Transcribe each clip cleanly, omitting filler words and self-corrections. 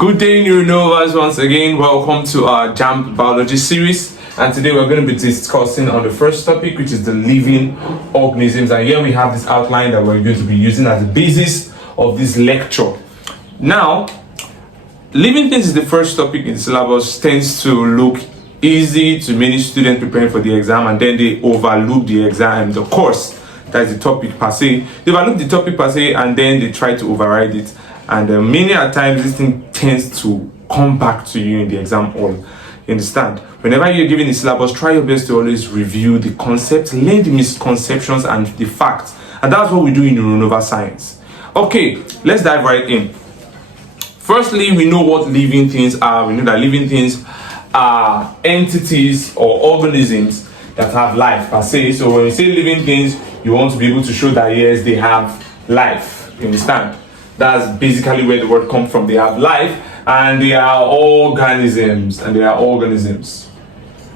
Good day, new Novas. Once again, welcome to our JAMB biology series. And today we're going to be discussing on the first topic, which is the living organisms. And here we have this outline that we're going to be using as the basis of this lecture. Now, living things is the first topic in the syllabus. Tends to look easy to many students preparing for the exam, and then they overlook the exam, the course. That's the topic per se. They overlook the topic per se, and then they try to override it. And many a times this thing tends to come back to you in the exam hall. You understand? Whenever you're given the syllabus, try your best to always review the concepts, learn the misconceptions and the facts. And that's what we do in neuronova science. Okay, let's dive right in. Firstly, we know what living things are. We know that living things are entities or organisms that have life per se. So when you say living things, you want to be able to show that yes, they have life. You understand? That's basically where the word comes from. They have life and they are organisms. You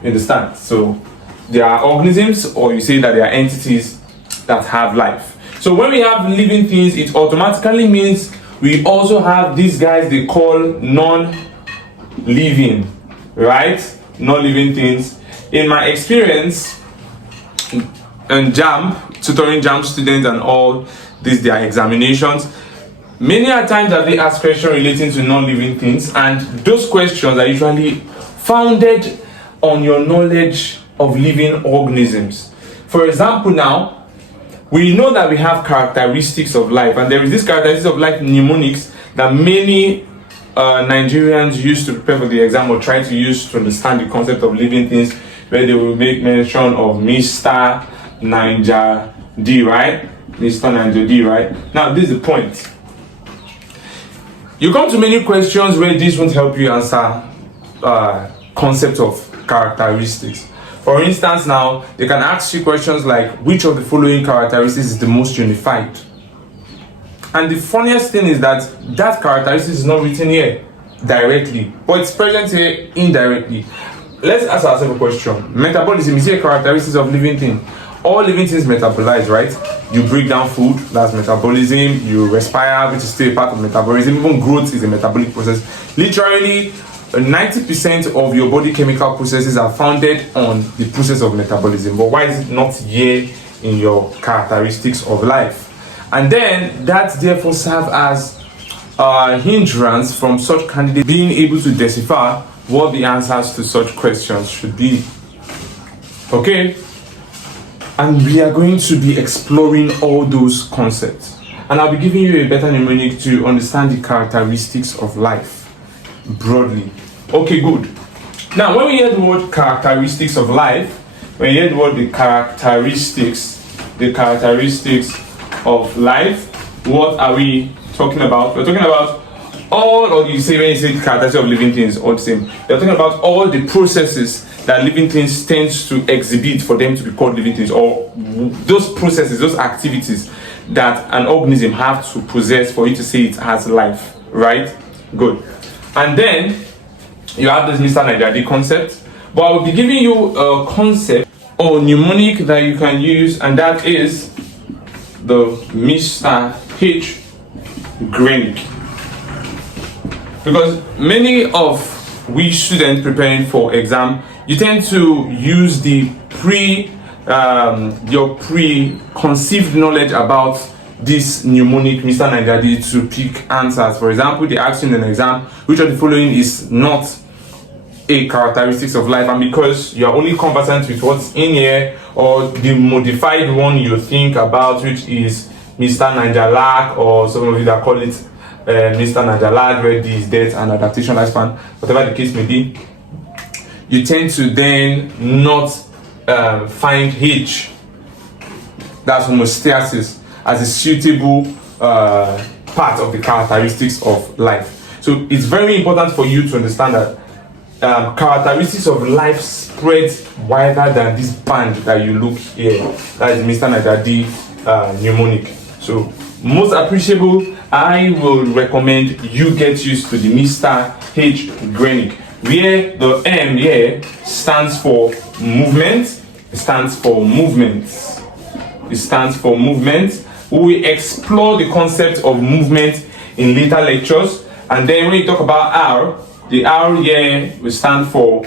understand? So they are organisms, or you say that they are entities that have life. So when we have living things, it automatically means we also have these guys they call non-living, right? Non-living things. In my experience in JAMB, tutoring JAMB students and all these their examinations, many a times that they ask questions relating to non-living things, and those questions are usually founded on your knowledge of living organisms. For example, now we know that we have characteristics of life, and there is this characteristics of life mnemonics that many Nigerians use to prepare for the exam or try to use to understand the concept of living things, where they will make mention of Mr. Niger D, right? Mr. Niger D, right? Now this is the point. You come to many questions where this won't help you answer concept of characteristics. For instance, now they can ask you questions like, which of the following characteristics is the most unified? And the funniest thing is that that characteristic is not written here directly, but it's present here indirectly. Let's ask ourselves a question. Metabolism is here a characteristic of living things. All living things metabolize, right? You break down food, that's metabolism. You respire, which is still a part of metabolism. Even growth is a metabolic process. Literally, 90% of your body chemical processes are founded on the process of metabolism. But why is it not here in your characteristics of life? And then that therefore serves as a hindrance from such candidates being able to decipher what the answers to such questions should be. Okay? And we are going to be exploring all those concepts. And I'll be giving you a better mnemonic to understand the characteristics of life broadly. Okay, good. Now, when we hear the word characteristics of life, when you hear the word the characteristics of life, what are we talking about? We're talking about all, or you say when you say characteristics of living things, all the same. You're talking about all the processes that living things tends to exhibit for them to be called living things, or those processes, those activities that an organism have to possess for you to say it has life, right? Good. And then you have this Mr. Niger concept, but I will be giving you a concept or mnemonic that you can use, and that is the Mr. H. GRENIC. Because many of we students preparing for exam, you tend to use the your preconceived knowledge about this mnemonic Mr. Niger D to pick answers. For example, they ask you in an exam, which of the following is not a characteristics of life, and because you are only conversant with what's in here, or the modified one you think about, which is Mr. Niger Lag, or some of you that call it Mr. Niger Lag, where D is death and adaptation lifespan, whatever the case may be, you tend to then not find H, that's homeostasis, as a suitable part of the characteristics of life. So it's very important for you to understand that characteristics of life spread wider than this band that you look here. That is Mr. Niger D mnemonic. So most appreciable, I will recommend you get used to the Mr. H. GRENIC, where the M here stands for movement. It stands for movements. It stands for movement. We will explore the concept of movement in later lectures, And then when you talk about R, the R here will stand for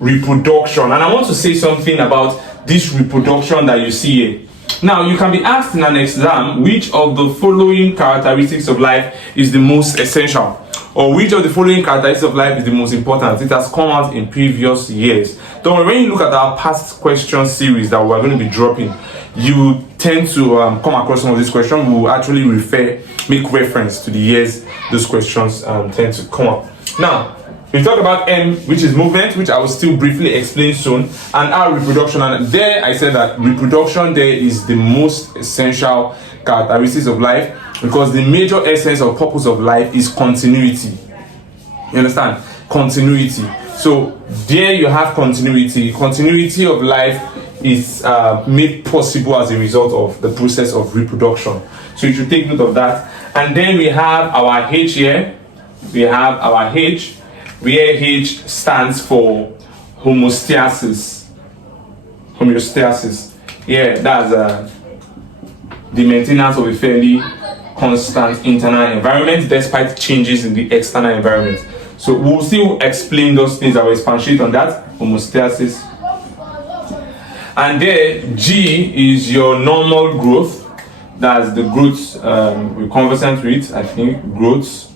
reproduction. And I want to say something about this reproduction that you see here. Now, you can be asked in an exam which of the following characteristics of life is the most essential, or which of the following characteristics of life is the most important. It has come out in previous years. Don't worry, when you look at our past question series that we're going to be dropping, you tend to come across some of these questions. We will actually make reference to the years those questions tend to come up. Now, we talk about M, which is movement, which I will still briefly explain soon, and R, reproduction. And there I said that reproduction there is the most essential characteristics of life, because the major essence or purpose of life is continuity. You understand? Continuity. So there you have continuity. Continuity of life is made possible as a result of the process of reproduction. So you should take note of that. And then we have our H here. We have our H, where H stands for homeostasis. Homeostasis. Yeah, that's the maintenance of a fairly constant internal environment despite changes in the external environment. So we'll still explain those things. I will expatiate on that. Homeostasis. And there, G is your normal growth. That's the growth we're conversant with, I think, growth.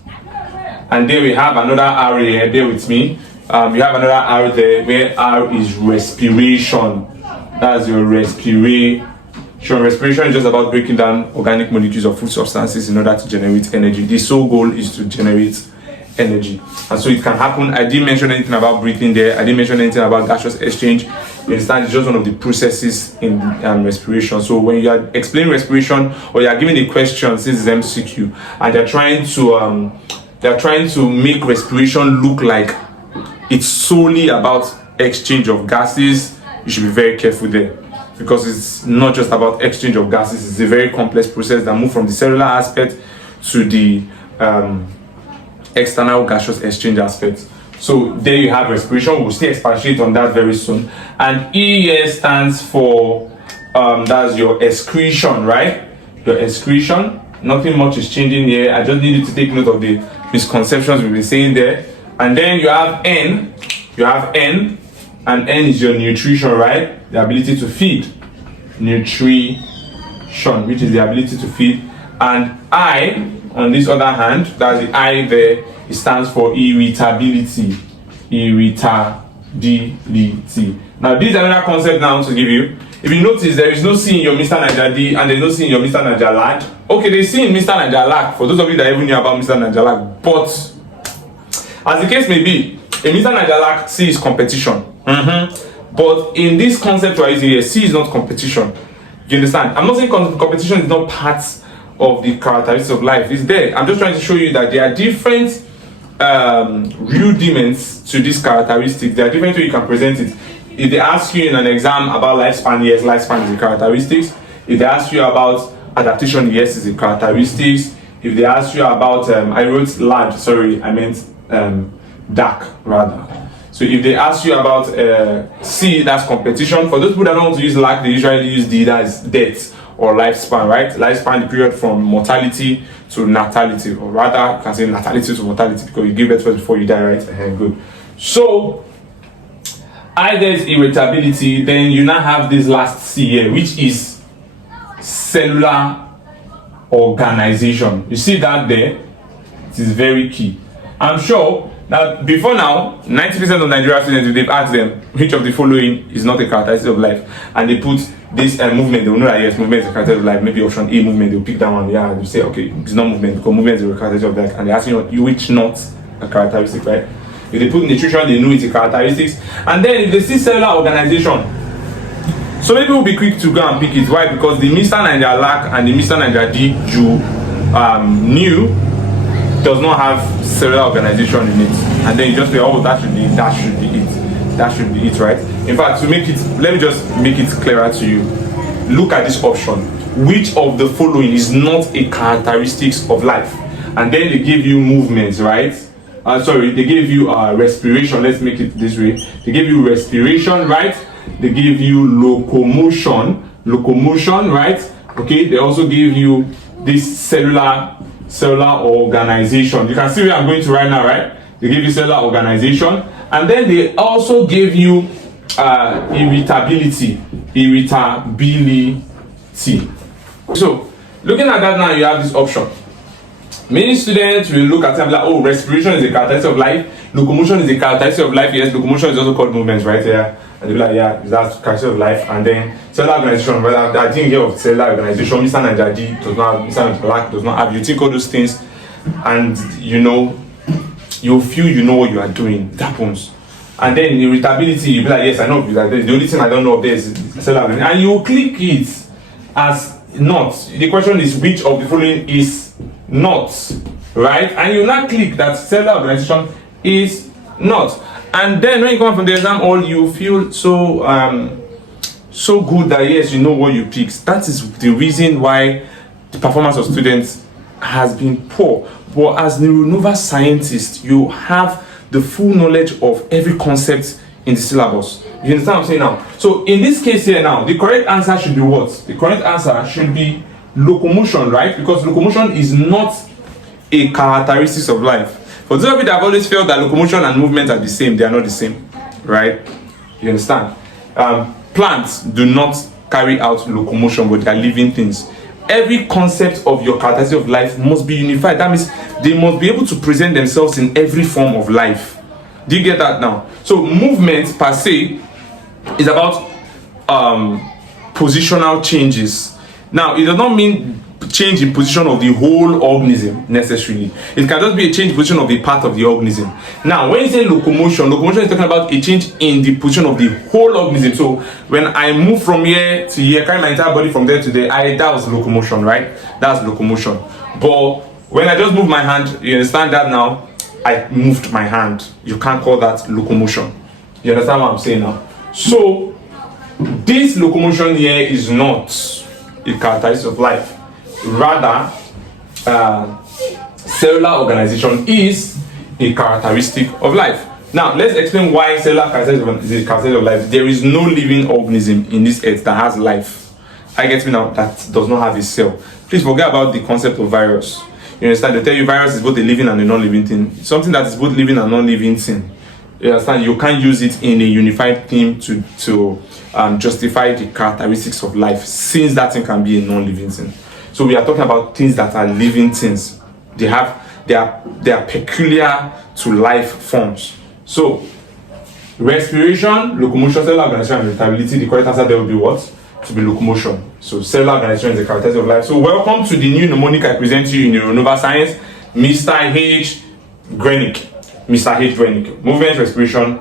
And then we have another R here, bear with me. You have another R there, where R is respiration. That's your respiration. Respiration is just about breaking down organic molecules of food substances in order to generate energy. The sole goal is to generate energy. And so it can happen. I didn't mention anything about breathing there. I didn't mention anything about gaseous exchange. You understand? It's just one of the processes in respiration. So when you are explaining respiration, or you are giving a question, this is MCQ, and they're trying to make respiration look like it's solely about exchange of gases, you should be very careful there, because it's not just about exchange of gases. It's a very complex process that moves from the cellular aspect to the external gaseous exchange aspect. So there you have respiration. We'll still expatiate on that very soon. And E here stands for that's your excretion, right? Your excretion. Nothing much is changing here. I just need you to take note of the misconceptions we've been saying there. And then you have N. You have N, and N is your nutrition, right? The ability to feed. Nutrition, which is the ability to feed. And I, on this other hand, that's the I there, it stands for irritability. Irritability. Now, this is another concept now to give you. If you notice, there is no C in your Mr. Niger D and there's no C in your Mr. Niger Lack. Okay, there's C in Mr. Niger Lack, for those of you that even knew about Mr. Niger Lack. But, as the case may be, in Mr. Niger Lack, C is competition. But in this concept we're using here, C is not competition. You understand? I'm not saying competition is not part of the characteristics of life. It's there. I'm just trying to show you that there are different rudiments to these characteristics. There are different ways you can present it. If they ask you in an exam about lifespan, yes, lifespan is the characteristics. If they ask you about adaptation, yes, is the characteristics. If they ask you about, I wrote large, sorry, I meant dark rather. So if they ask you about C, that's competition. For those people that don't want to use lack, they usually use D, that is death or lifespan, right? Lifespan, the period from mortality to natality, or rather, you can say natality to mortality, because you give birth first before you die, right? Good. So, either is irritability, then you now have this last C here, which is cellular organization. You see that there? It is very key. I'm sure that before now, 90% of Nigerian students, if they've asked them which of the following is not a characteristic of life, and they put this movement, they will know that yes, movement is a characteristic of life. Maybe option A, movement, they'll pick that one. Yeah, they'll say, okay, it's not movement, because movement is a characteristic of life. And they ask you which not a characteristic, right? If they put nutrition, they know it's a characteristics. And then if they see cellular organization, so many people will be quick to go and pick it. Why? Because the Mr. Niger Lack and the Mr. Niger D you knew does not have cellular organization in it. And then you just say, oh, that should be it, that should be it, that should be it, right? In fact, to make it, let me just make it clearer to you. Look at this option. Which of the following is not a characteristics of life? And then they give you movements, right? Sorry, they gave you respiration. Let's make it this way. They gave you respiration, right? They give you locomotion, right? Okay, they also give you this cellular cellular organization. You can see where I'm going to right now, right? They give you cellular organization, and then they also give you irritability. So looking at that now, you have this option. Many students will look at it and be like, oh, respiration is a characteristic of life, locomotion is a characteristic of life. Yes, locomotion is also called movement, right here. And they'll be like, yeah, that's characteristic of life. And then cellular organization, well, I didn't hear of cellular organization. Mr. Najadi does not have, Mr. Black does not have. You think all those things, and you know, you feel you know what you are doing. It happens. And then irritability, you'll be like, yes, I know that. The only thing I don't know of this is cellular organization. And you click it as not. The question is, which of the following is not, right? And you now click that cellular organization is not. And then when you come from the exam hall, you feel so so good that yes, you know what you picked. That is the reason why the performance of students has been poor. But as neuroscientists, you have the full knowledge of every concept in the syllabus. You understand what I'm saying now? So in this case here now, the correct answer should be what? The correct answer should be locomotion, right? Because locomotion is not a characteristic of life. For those of you that have always felt that locomotion and movement are the same, they are not the same, right? You understand? Plants do not carry out locomotion, but they are living things. Every concept of your characteristic of life must be unified. That means they must be able to present themselves in every form of life. Do you get that now? So movement per se is about positional changes. Now, it does not mean change in position of the whole organism necessarily. It can just be a change in position of a part of the organism. Now, when you say locomotion, locomotion is talking about a change in the position of the whole organism. So when I move from here to here, carry my entire body from there to there, that was locomotion, right? That's locomotion. But when I just move my hand, you understand that now? I moved my hand. You can't call that locomotion. You understand what I'm saying now? So this locomotion here is not a characteristic of life. Rather, cellular organization is a characteristic of life. Now, let's explain why cellular characteristic is a characteristic of life. There is no living organism in this earth that has life. I get me now, that does not have a cell. Please forget about the concept of virus. You understand? They tell you virus is both a living and a non-living thing. Something that is both living and non-living thing. You understand? You can't use it in a unified theme to justify the characteristics of life, since that thing can be a non-living thing. So we are talking about things that are living things. They are peculiar to life forms. So respiration, locomotion, cellular organization, and irritability. The correct answer there will be what? To be locomotion. So cellular organization is a characteristic of life. So welcome to the new mnemonic I present to you in Neuronova Science, Mr. H. GRENIC. Mr. H. GRENIC. Movement, respiration,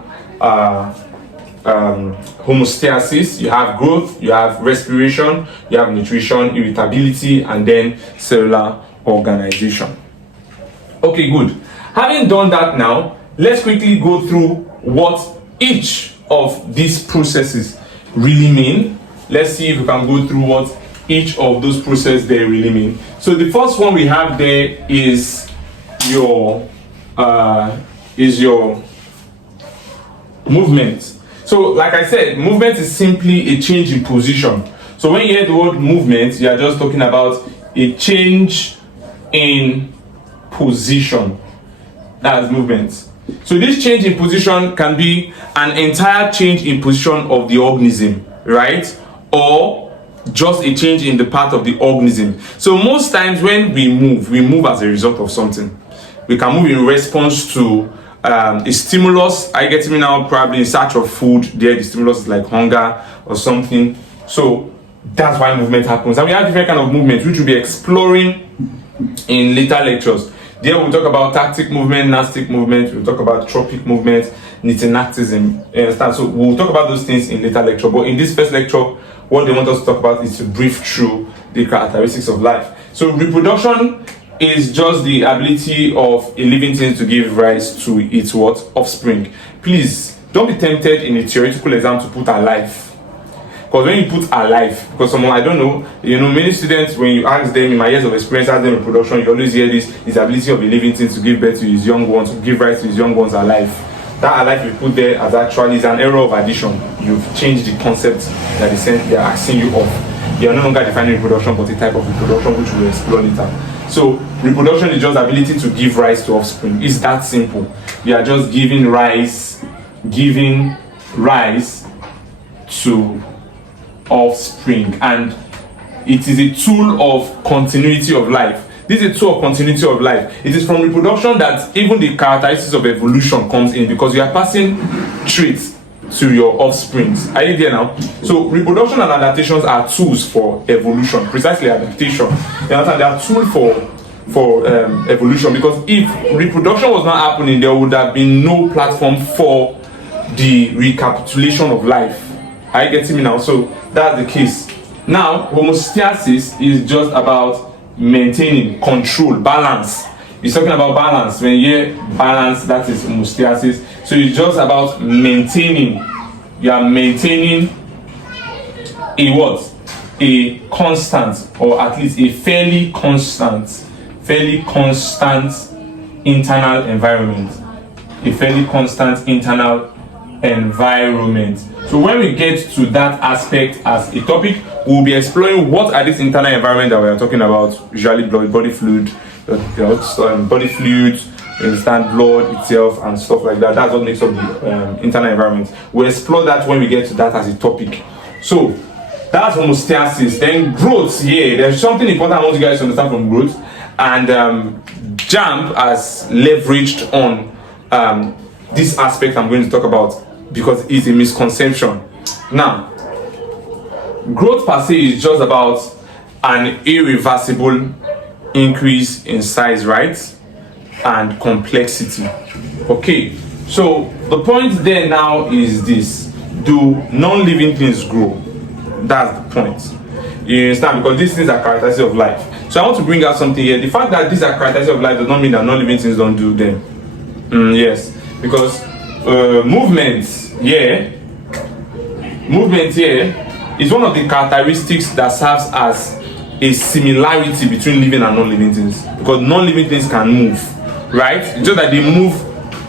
homeostasis, you have growth, you have respiration, you have nutrition, irritability, and then cellular organization. Okay, good. Having done that now, let's quickly go through what each of these processes really mean. Let's see if we can go through what each of those processes they really mean. So the first one we have there is your movement. So like I said, movement is simply a change in position. So when you hear the word movement, you are just talking about a change in position. That's movement. So this change in position can be an entire change in position of the organism, right? Or just a change in the part of the organism. So most times when we move as a result of something. We can move in response to a stimulus. I get me now, probably in search of food. There, the stimulus is like hunger or something. So that's why movement happens. And we have different kind of movements, which we'll be exploring in later lectures. There we'll talk about tactic movement, nastic movement. We'll talk about tropic movement, nitinactism. You understand? So we'll talk about those things in later lecture. But in this first lecture, what they want us to talk about is to brief through the characteristics of life. So reproduction is just the ability of a living thing to give rise to its what? Offspring. Please don't be tempted in a theoretical exam to put alive. Because when you put alive, because someone, I don't know, many students, when you ask them, in my years of experience, ask them in production, you always hear this ability of a living thing to give birth to his young ones, to give rise to his young ones alive. That alive you put there as actually is an error of addition. You've changed the concept that they are asking you of. You are no longer defining reproduction, but a type of reproduction which we'll explore later. So reproduction is just ability to give rise to offspring. It's that simple. You are just giving rise to offspring, and it is a tool of continuity of life. This is a tool of continuity of life. It is from reproduction that even the characteristics of evolution comes in, because you are passing traits to your offsprings. Are you there now? So reproduction and adaptations are tools for evolution, precisely adaptation. You understand? They are tools for evolution, because if reproduction was not happening, there would have been no platform for the recapitulation of life. Are you getting me now? So that's the case. Now, homeostasis is just about maintaining, control, balance. It's talking about balance. When you hear balance, that is homeostasis. So it's just about maintaining. You are maintaining a what? A constant, or at least a fairly constant internal environment. A fairly constant internal environment. So when we get to that aspect as a topic, we'll be exploring what are these internal environment that we are talking about. Usually body fluid, body fluids, you understand, blood itself and stuff like that. That's what makes up the internal environment. We'll explore that when we get to that as a topic. So that's homeostasis. Then growth. Yeah, there's something important I want you guys to understand from growth, and JAMB has leveraged on this aspect I'm going to talk about, because it's a misconception. Now, growth per se is just about an irreversible increase in size, right? And complexity. Okay, so the point there now is this: do non-living things grow? That's the point. You understand? Because these things are characteristics of life. So I want to bring out something here. The fact that these are characteristics of life does not mean that non-living things don't do them. Yes, because movement here is one of the characteristics that serves as a similarity between living and non-living things, because non-living things can move, right? It's just that they move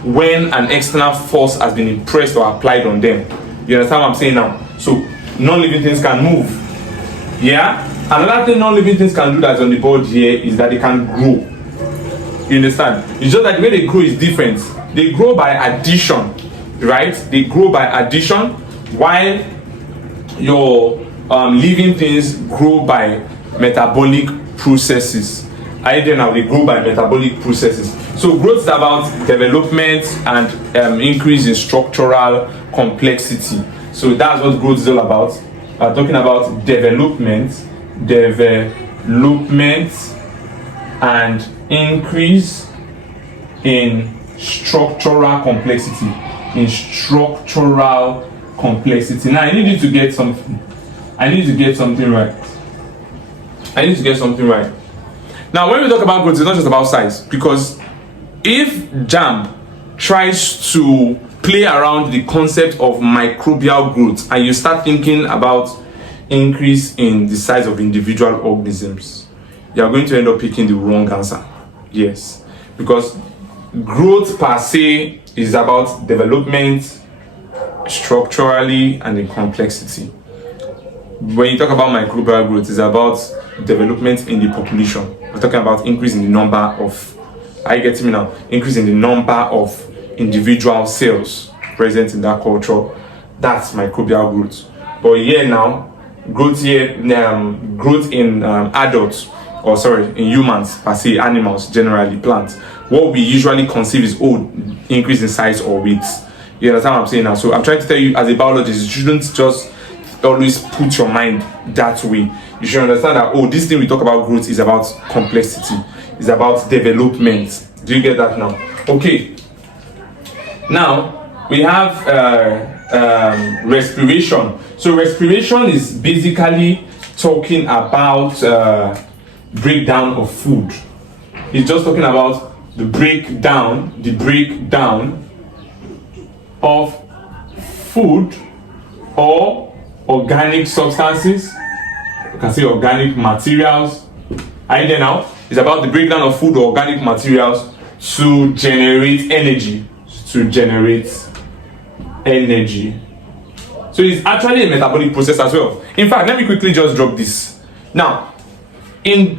when an external force has been impressed or applied on them. You understand what I'm saying now? So non-living things can move. Yeah. Another thing non-living things can do that's on the board here is that they can grow. You understand? It's just that the way they grow is different. They grow by addition, right? They grow by addition, while your living things grow by metabolic processes. Either now they grow by metabolic processes. So growth is about development and increase in structural complexity. So that's what growth is all about. We're talking about development and increase in structural complexity. Now I need you to get something. I need to get something right. Now when we talk about growth, it's not just about size, because if JAMB tries to play around the concept of microbial growth and you start thinking about increase in the size of individual organisms, you are going to end up picking the wrong answer. Yes, because growth per se is about development structurally and in complexity. When you talk about microbial growth, it's about development in the population. We're talking about increase in the number of, are you getting me now? Increase in the number of individual cells present in that culture. That's microbial growth. But here now, growth in adults, or sorry, in humans per se, animals generally, plants, what we usually conceive is increase in size or weight. You understand what I'm saying now? So I'm trying to tell you, as a biologist, you shouldn't just always put your mind that way. You should understand that this thing we talk about growth is about complexity, is about development. Do you get that now? Okay. Now we have respiration. So respiration is basically talking about breakdown of food. It's just talking about the breakdown of food or organic substances. You can say organic materials. Are you there now? It's about the breakdown of food or organic materials to generate energy. So it's actually a metabolic process as well. In fact, let me quickly just drop this. Now,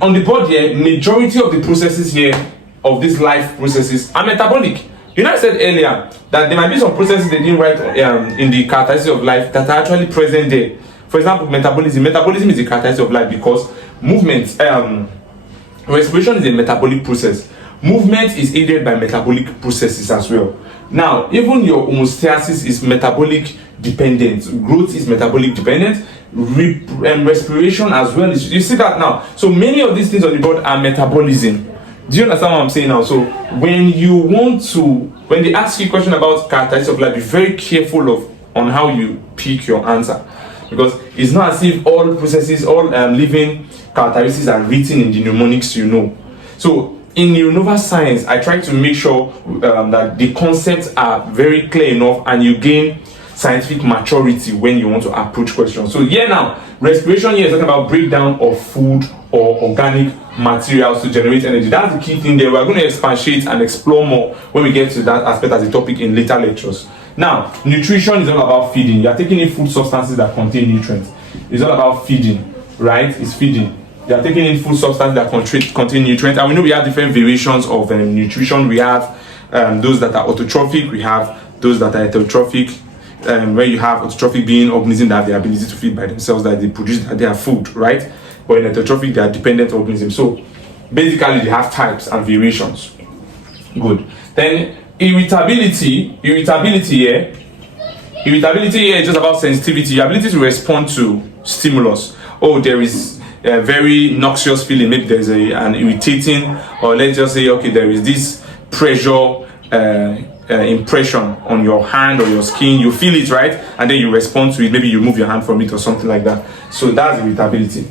on the board here, majority of the processes here of these life processes are metabolic. You know, I said earlier that there might be some processes they didn't write in the characteristics of life that are actually present there. For example, metabolism. Metabolism is a characteristic of life because movement, respiration is a metabolic process. Movement is aided by metabolic processes as well. Now, even your homeostasis is metabolic dependent. Growth is metabolic dependent. Respiration as well. You see that now? So many of these things on the board are metabolism. Do you understand what I'm saying now? So when they ask you a question about characteristics of life, be very careful on how you pick your answer, because it's not as if all processes, all living characteristics are written in the mnemonics, you know. So in neuronova science, I try to make sure that the concepts are very clear enough and you gain scientific maturity when you want to approach questions. So here now, respiration here is talking about breakdown of food or organic materials to generate energy. That's the key thing there. We're going to expatiate and explore more when we get to that aspect as a topic in later lectures. Now, nutrition is all about feeding. You are taking in food substances that contain nutrients. It's all about feeding, right? It's feeding. You are taking in food substances that contain nutrients. And we know we have different variations of nutrition. We have those that are autotrophic. We have those that are heterotrophic. Where you have autotrophic being organisms that have the ability to feed by themselves, that they produce their food, right? But in heterotrophic, they are dependent organisms. So basically, they have types and variations. Good. Then irritability here is just about sensitivity, your ability to respond to stimulus. Oh, there is a very noxious feeling, maybe there's an irritating, or let's just say, okay, there is this pressure impression on your hand or your skin, you feel it, right? And then you respond to it, maybe you move your hand from it or something like that. So that's irritability.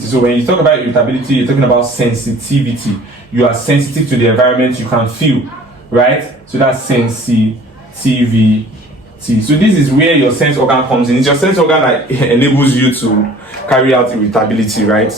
So when you talk about irritability, you're talking about sensitivity. You are sensitive to the environment, you can feel, right? So that's sensitivity. So this is where your sense organ comes in. It's your sense organ that enables you to carry out irritability, right?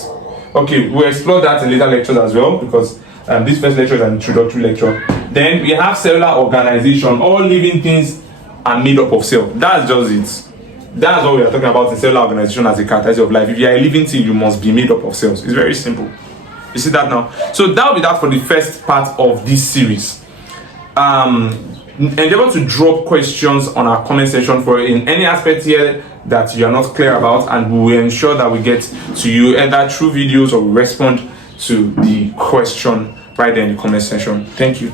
Okay, we'll explore that in later lectures as well, because this first lecture is an introductory lecture. Then we have cellular organization. All living things are made up of cells. That's just it. That's what we are talking about in cellular organization as a characteristic of life. If you are a living thing, you must be made up of cells. It's very simple. You see that now? So that will be that for the first part of this series. Endeavor to drop questions on our comment section for in any aspect here that you are not clear about, and we will ensure that we get to you either through videos or we respond to the question right there in the comment section. Thank you.